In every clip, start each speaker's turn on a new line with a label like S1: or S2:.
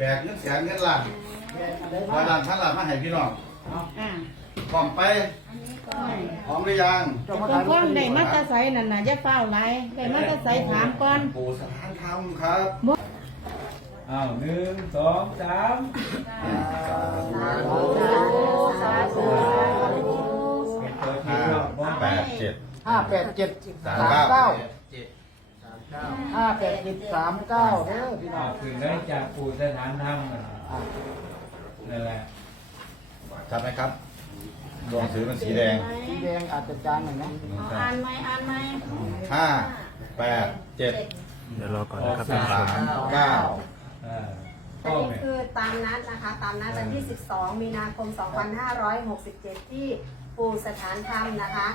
S1: แบกเงินแสนเงินล้านร้อยล้านพันล้านมาให้พี่น้อง
S2: อ่า
S1: พร้อมไปพร้อมหรือยัง
S2: ตรงข้องได้มาตาใสนั่นน่ะอย่าเฝ้าไหลได้มาตาใสถามก่อน
S1: ปู่สถานธรรมครับ
S3: อ้าวหนึ่งสองสาม
S2: สาธุ
S3: เปิดที
S1: ห้า
S3: เนาะบ่
S1: แปดเจ็ด
S4: ห้าแปดเจ็ด
S1: สา
S4: สามม
S1: เก้า
S4: เก้า ห้าแปดเจ็ดสามเก้าเด้อพี่น้
S3: อ่า
S4: อง
S3: ถึงได้จากปู่สถานธรรมน่ะ
S4: อะ
S3: นั่นแหละ
S1: ครับไหมครับดวงสือเป็นสีแดง
S4: สีแดงอาจจะจางหน่อยนะ
S2: อ่านไหมอ่านไหม
S1: ห้าแปดเจ็ด
S5: เดี๋ยวรอก่อนนะครับท่านผู้ช
S1: สามมเก้า
S3: อ่า
S6: อันนี้คือตามนัดนะคะ ตามนัดวันที่ 12 มีนาคม 2567 ที่ปูสถานธรรมนะคะ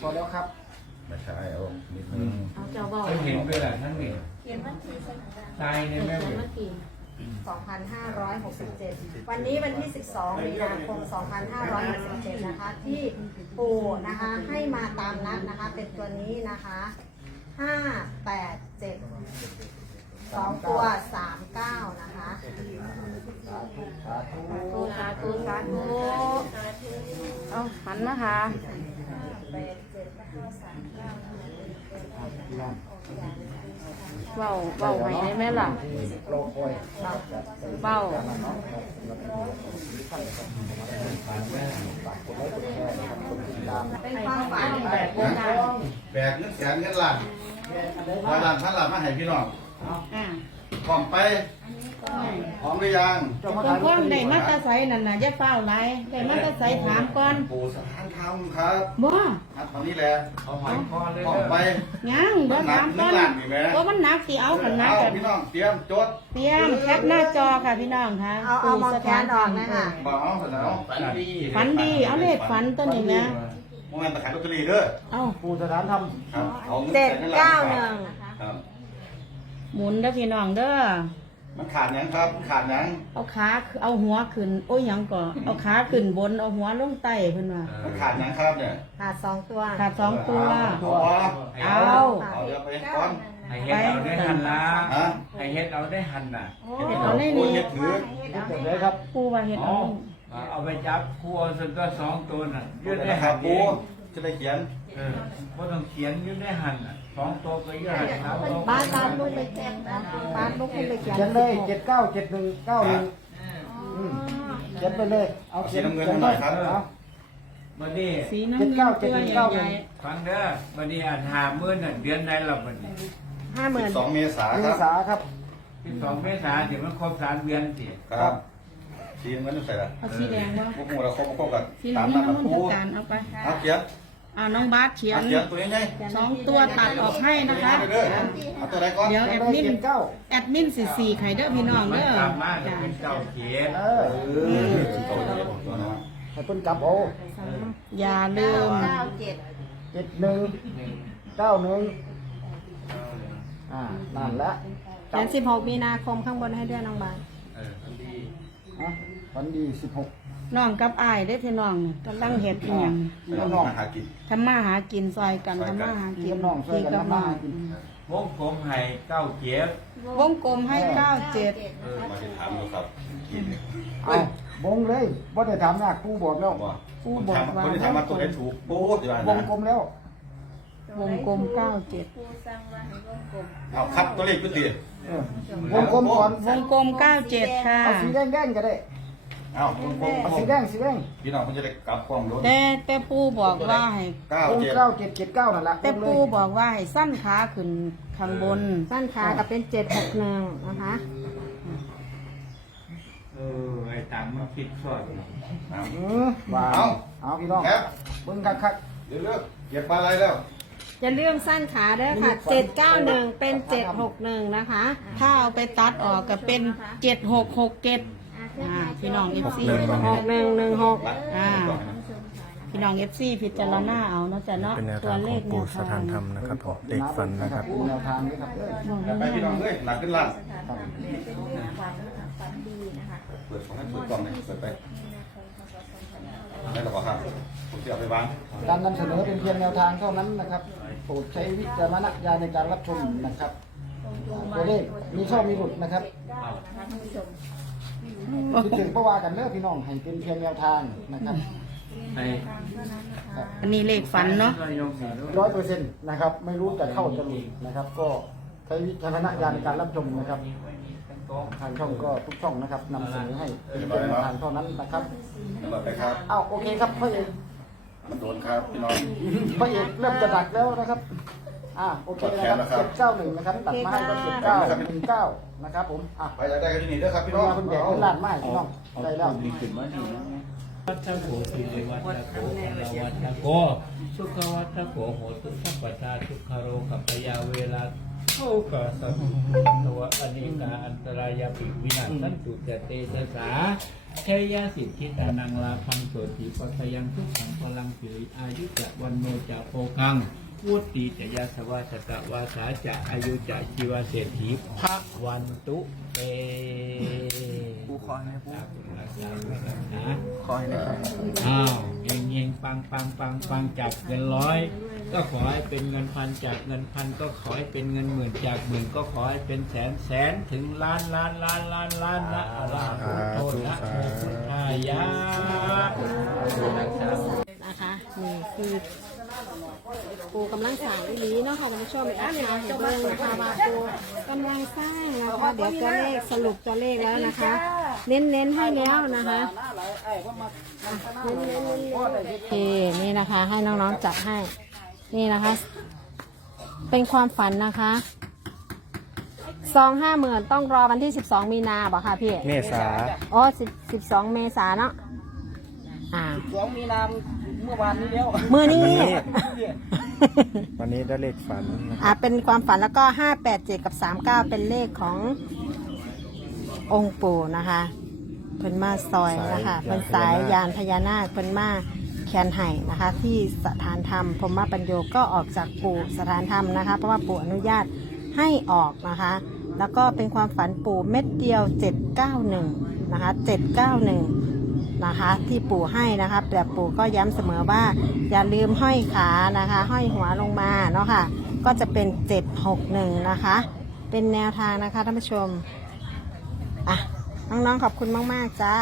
S4: พอแล้วครับ
S1: ไม่ใช่เอานิดนึง
S2: เอาเจ้าบอก
S3: ต้องเห็นด้วยแหละทั้งนี้
S6: เขียนวันที่
S3: ตายใน
S2: เขียน
S3: แม่
S2: ใส่
S3: เว้ย
S2: เมื่อกี้
S6: 2567 วันนี้วันที่ 12 มีนาคม 2567 นะคะ ที่ปูนะคะ ให้มาตามนัดนะคะ เป็นตัวนี้นะคะ 5 8 7 2 ตัว 39 นะคะ
S4: สาธุสาธุ
S2: สาธุสาธุสาธุเอาหันมาหา
S6: 8 7 9 3 9
S4: พี่น้อง
S2: เบาเบาให้ได้ไหมล่ะ
S4: รอคอย
S2: เบา
S3: ผ่านแม่
S4: ฝากกดไลค์กดแชร์นะครับกดติดตาม
S6: เป็นความฝัน
S2: แปดโบราณ
S1: แบกเงินแสนเงินล้านร้อยล้านพันล้านมาให้พี่น้อง
S2: อ่า
S1: พร้อมไปพร้อมหรือยัง
S4: เจ้ามา
S2: ตร
S4: ถ่างยรู
S2: ข้อง
S4: ป
S2: ได้มาตาใสนั่นน่ะอย่าเฝ้าไหลได้มาตาใสถามก่อน
S1: ปู่สถานธรรมครับ
S2: บ่
S1: ครับตอนนี้แหละ
S3: เอาหอยคอเลย
S1: พร้อม
S3: เด้อ
S1: ไป
S2: ยังบ่ถามก่อน
S1: หนักหนึ่งล้านนี่แหม
S2: ว่ามันหนักสิเอากันหนัก
S1: เอา
S2: กัน
S1: พี่น้องเตรียมจด
S2: เตรียมแคปหน้าจอค่ะพี่น้องค่ะ
S6: เอาเอามองแคนออกนะคะ
S1: บอกเอาเสนอ
S3: ฝันดี
S2: ฝันดีเอาเลขฝันตัวนี้นะ
S1: โมเมนต์ตะขายลอตเตอรี่เด้อ
S2: เอา
S4: ปู่สถานธรรม
S1: ครับเอาเงิน
S6: เจ็ด
S1: แสนเงินล้า
S6: เก้านหนึ่ง
S1: ครับ
S2: หมุนเด้อพี่น้องเด้อ
S1: มันขาดหยังครับมันขาดหยัง
S2: เอาขาเอาหัวขึ้น โอ้ยหยังก่อเอาขาขึ้นบนเอาหัวลงใต้เพิ่นว่า
S1: มันขาดหยังครับเนี่ย
S6: ขาดสองตัว
S2: ขาดสองตัว
S1: เอา
S2: เอา
S1: เอาเดี๋ยวไปก่อน
S3: ให้เฮ็ดเอาได้หันละ
S1: ฮะ
S3: ให้เฮ็ดเอาได้หันน่ะ
S2: เอาใน
S1: โอ้ย
S2: นี้
S1: เฮ็ดถือ
S4: นี่เกิดเลยครับ
S2: ปูว่าเฮ็ด
S3: เอา
S2: เอา
S3: เอาไปจับคู่เอาสักก็สองตัวน่ะยื
S1: ยื
S3: ด
S1: ด
S3: ได้
S1: ได้ค
S3: หั
S1: รับ
S3: นเอ
S1: ปู
S3: ง
S1: จะได้เขียน
S3: เออบ่ต้องเขียนยืดได้หันน่ะสองตัวก็ยืดหันครับ
S6: บ้านตามลูกไปแจ้งนะบ้านลูกขึ้นไปเขียน
S4: เขียนเลยเจ็ดเก้าเจ็ดหนึ่งเก้าหนึ่งเขียนไปเลยเอา
S1: เอาสี
S4: เขียน
S1: น้ำเงิน
S4: เขียน
S1: ให้ห
S4: ไป
S1: น่อยครับ
S4: เอา
S3: บัดนี้
S2: สีน้ำเงินตัวใหญ่
S3: ฟังเด้อบัดนี้อาจหามื้อน่ะเดือนใดล่ะบัดนี้
S6: ห้าหมื่น
S1: สองเมษา
S4: เม
S1: ครับ
S4: ษาครับ
S3: 12เมษายนถึงมันครบ3เดือนสิ
S1: ครับ สีน้ำเงินใส่ละ
S2: ๆเอาสีแดงบ่
S1: พวกหมูเราครบครบกัน
S2: สี
S1: ตาม
S2: น้ำ
S1: นั้
S2: เงิ
S1: น
S2: น
S1: ครับ
S2: น้ำ
S1: ปู
S2: จัดการเอาไป
S1: เอาเขียน
S2: อ่าน้องบาสเขีย
S1: เอา
S2: น
S1: เขียนตัวนี้ไง
S2: สองตัวตัดออกให้นะคะ
S1: เด้อเอาตัวไหนก่อน
S2: เดี๋ยวแอดมิน
S4: เจ็ดเก้า
S2: แอดมินสิสี่ไข่เด้อพี่น้อง
S3: มัน
S2: เด้อก
S3: ลับมาจะ
S2: จ้ะ
S3: เป็นเจ้าเขียน
S4: เออ
S1: เออตัวไหนตัวไหน
S4: ให้เพิ่นกลับเอา
S2: อย่าลืม
S6: เก้าเจ็ด
S4: เจ็ดหนึ่งเก้าหนึ่งอ่านั่นละ
S6: เขียนสิบหกมีนาคมข้างบนให้ด้วยน้องบาน
S3: เออมันดี
S4: อะ วันดีสิบหก
S2: น้องกับอายได้อพี่น้องนี่กำลังเฮ็ดอีหยัง
S1: เอาน้องมาหากิน
S2: ทำมาหากินซอยกันทำมาหากิ
S4: เกี่ย
S2: น
S4: วน้องช่วยกัน
S2: พี่
S4: ทำมาหากิน
S3: วงกลมให้เก้าเกียรติ
S2: วงกลมให้เก้าเจ็ด
S3: เออ
S1: มาถามดูครับกิน
S4: เอาบงเลยบ่ได้ถามนะครูบอกแล้ว
S1: ว่าคนทำคนที่ทำมาตัวได้ถูกปูดอยู่
S4: ว
S1: นะ
S4: งกลมแล้ว
S2: วงกลมเก้าเจ็ด
S1: เอาครับตัวเลขก็ตี
S4: เออวงกลมก่อน
S2: วงกลมเก้าเจ็ดค่ะ
S4: เอาสีแดงๆก็ได้
S1: เอาวงกลม
S4: เอาสีแดงสีแดง
S1: พี่น้องมันจะได้กลับกล้องรถ
S2: แต่แต่ปูบอกว่าให้
S1: เก้าว
S4: ง
S1: เจ็ด
S4: เก้าเจ็ดเจ็ดเก้านั่นแหละ
S2: แต่ปูบอกว่าให้สั้นขาขึ้นข้างบน
S6: สั้นขากับเป็นเจ็ดหกหนึ่งนะคะ
S3: เออไอ้ตังมันคิดสอด
S1: เอา
S4: เออว้าวเอาพี่น้อง
S1: แคป
S4: เบิ่งคักคัก
S1: เดี๋ยวเลิกเก็บมาอะไรแล้ว
S6: อย่าลืมสั้นขาด้วยค่ะเจ็ดเก้าหนึ่งเป็นเจ็ดหกหนึ่งนะคะ
S2: ถ้าเอาไปตัดออกก็เป็นเจ็ดหกหกเจ็ด อ่าพี่น้องเอฟซี
S6: หกหนึ่งหนึ่งหก
S2: อ่าพี่น้องเอฟซีพิจารณาเอาเนาะจ้ะเนาะ
S5: เป็นแนว
S2: ตั
S5: ทาวง
S2: เล
S5: ของ
S2: ขแน
S5: ปู่
S2: ว
S5: ส
S2: ทา
S5: ถางนธรรมนะครับผมเด็กฝันนะครับ
S4: ดูแนวทางนี้ครับเด้อ
S1: ไปพี่น้องเลยหนักขึ้นล่าง
S4: ครับ
S1: เปิดของให้เปิดกล่องเลยเปิดไปได้หรอครับผมจะเอาไปวาง
S4: การนำเสนอเป็นเพียงแนวทางเท่านั้นนะครับโปรดใช้วิจารณญาณในการรับชมนะครับตัวเลขมีชอบมีหลุดนะครับ คิดถึงประวากันเด้อพี่น้องให้เป็นเพียงแนวทางนะครับ
S3: ไอ้
S2: อันนี้เลขฝันเนาะ
S3: ก็ยกมือด้วย
S4: ร้อยเปอร์เซ็นต์นะครับ ไม่รู้จะเข้าจะหลุดนะครับ ก็ใช้วิจารณญาณในการรับชมนะครับทางช่องก็ทุกช่องนะครับนำเสนอให้เป็นเพียงแนวทางเท่านั้นนะครับ
S1: ตลอดไปครับ
S4: อ้าวโอเคครับพระเอก
S1: มันโดนครับพี่น้อง
S4: พระเอกเริ่มจะดักแล้วนะครับ อ่าโอเคนะครับเจ็ดเก้าหนึ่งนะครับตัดมาให้ก็เจ็ดเก้าหนึ่งเก้านะครับผมอะ
S1: ไปอยากได้กันที่นี่เด้อครับพี่
S4: พี่
S1: น้
S4: น้
S1: อ
S4: องงคุณแบกเป็นล้านไม้พี่น้องได้แล้ว
S7: วัฏโขสิริวัฏโขภะวัฏโขสุขวัฏโขโหตุสัพพทาทุกขโรกัปปยาเวลาโอกาสัพตัวอเนกาอันตรายาปิวินาศสันตุเตเตเสสาเชยาสิทธิตานังลาพังโสติปัสยังทุกขังพลังสิริอายุจะวันโนจะโภคัง วุติจะยาสวาสตะวาสาจะอายุจะชีวาเศรษฐีพระวันตุเต
S3: กูขอให้ปู
S7: นะ
S3: ขอให้นะครับ
S7: อ้าวเฮงเฮงปังปังปังปังจากเงินร้อย ก็ขอให้เป็นเงินพันจากเงินพันก็ขอให้เป็นเงินหมื่นจากหมื่นก็ขอให้เป็นแสนแสนถึงล้านล้านล้านล้านล้านนะอะระหะโตนะโมพุทธายะ
S6: นะคะนี่คือ ปูกำลังสร้างอีหลีเนาะค่ะคุณผู้ชมอะเนี่ยเห็นเบิ่งนะคะว่าปูกำลังสร้างนะคะเดี๋ยวตัวเลขสรุปตัวเลขแล้วนะคะ เน้นเน้นๆให้แล้วนะคะเน้นเน้นๆโอเคนี่นะคะ ให้น้องๆจับให้ นี่นะคะ เป็นความฝันนะคะซองห้าหมื่นต้องรอวันที่12มีนาบอกค่ะพี่
S5: เมษา
S6: อ๋อ10 12เมษาเนาะอ่า
S4: สองมีนาเมื่อวานนี้แล้ว
S6: มือนี้
S5: วันนี้ได้เลขฝันนะ
S6: อ่าเป็นความฝันแล้วก็587กับ39เป็นเลขขององค์ปู่นะคะเพิ่นมาซอยนะคะเพิ่นสายยานพญานาคเพิ่นมาแคนไห่นะคะ ที่สถานธรรมพรหมปัญโยก็ออกจากปู่สถานธรรมนะคะ เพราะว่าปู่อนุญาตให้ออกนะคะ แล้วก็เป็นความฝันปู่เม็ดเดียว 791นะคะ791 นะคะ ที่ปู่ให้นะคะแต่ปู่ก็ย้ำเสมอว่า อย่าลืมห้อยขานะคะ ห้อยหัวลงมาเนาะค่ะ ก็จะเป็น 761 นะคะ เป็นแนวทางนะคะท่านผู้ชมอะน้องๆขอบคุณมาก ๆ จ้า